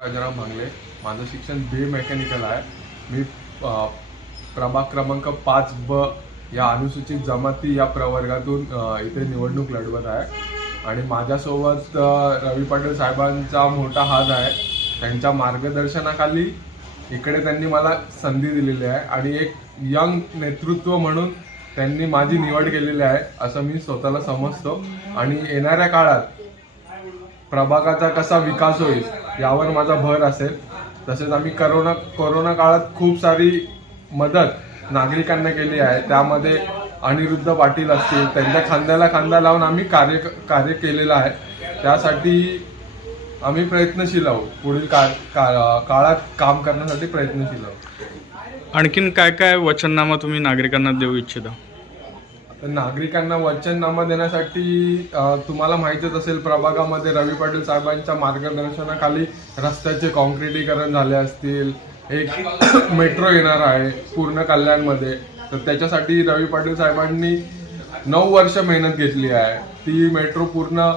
राजाराम भांगले. माझं शिक्षण बी मेकॅनिकल आहे. मी प्रभाग क्रमांक पाच ब या अनुसूचित जमाती या प्रवर्गातून इथे निवडणूक लढवत आहे. आणि माझ्यासोबत रवी पाटील साहेबांचा मोठा हात आहे. त्यांच्या मार्गदर्शनाखाली इकडे त्यांनी मला संधी दिलेली आहे. आणि एक यंग नेतृत्व म्हणून त्यांनी माझी निवड केलेली आहे असं मी स्वतःला समजतो. आणि येणाऱ्या काळात प्रभागाचा कसा विकास होईल यावर माझा भर असेल. तसेच आम्ही करोना कोरोना काळात खूप सारी मदत नागरिकांना केली आहे. त्यामध्ये अनिरुद्ध पाटील असतील त्यांच्या खांद्याला खांदा लावून आम्ही कार्य कार्य केलेलं आहे. त्यासाठी आम्ही प्रयत्नशील आहोत. पुढील का, का, काळात काम करण्यासाठी प्रयत्नशील आहोत. आणखीन काय काय वचननामा तुम्ही नागरिकांना देऊ इच्छिता? तर नागरिकांना वचननामा देण्यासाठी तुम्हाला माहितीच असेल प्रभागामध्ये रवी पाटील साहेबांच्या मार्गदर्शनाखाली रस्त्याचे कॉन्क्रिटीकरण झाले असतील. एक मेट्रो येणार आहे पूर्ण कल्याणमध्ये. तर त्याच्यासाठी रवी पाटील साहेबांनी नऊ वर्ष मेहनत घेतली आहे. ती मेट्रो पूर्ण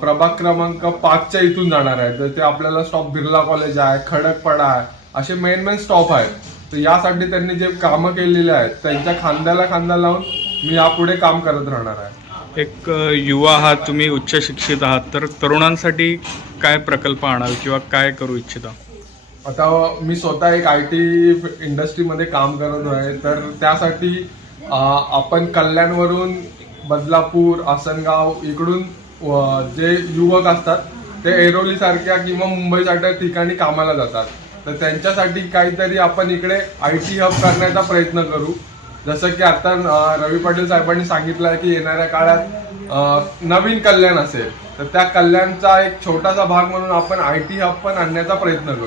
प्रभाग क्रमांक पाचच्या इथून जाणार आहे. तर ते आपल्याला स्टॉप बिर्ला कॉलेज आहे खडकपाडा आहे. असे मेन मेन स्टॉप आहेत. तर यासाठी त्यांनी जे कामं केलेली आहेत त्यांच्या खांद्याला खांदा लावून मी यापुढे काम करत राहणार आहे. एक युवा आहात तुम्ही उच्च शिक्षित आहात तर तरुणांसाठी काय प्रकल्प आणाल किंवा काय करू इच्छिता? आता मी स्वतः एक आय टी इंडस्ट्रीमध्ये काम करत आहे तर त्यासाठी आपण कल्याणवरून बदलापूर आसनगाव इकडून जे युवक असतात ते ऐरोली सारख्या किंवा मुंबई सारख्या ठिकाणी कामाला जातात. तर त्यांच्यासाठी काहीतरी आपण इकडे आय टी हब करण्याचा प्रयत्न करू. जसं की आता रवी पाटील साहेबांनी सांगितलं आहे की येणाऱ्या काळात नवीन कल्याण असेल तर त्या कल्याणचा एक छोटासा भाग म्हणून आपण आय टी हब पण आणण्याचा प्रयत्न करू.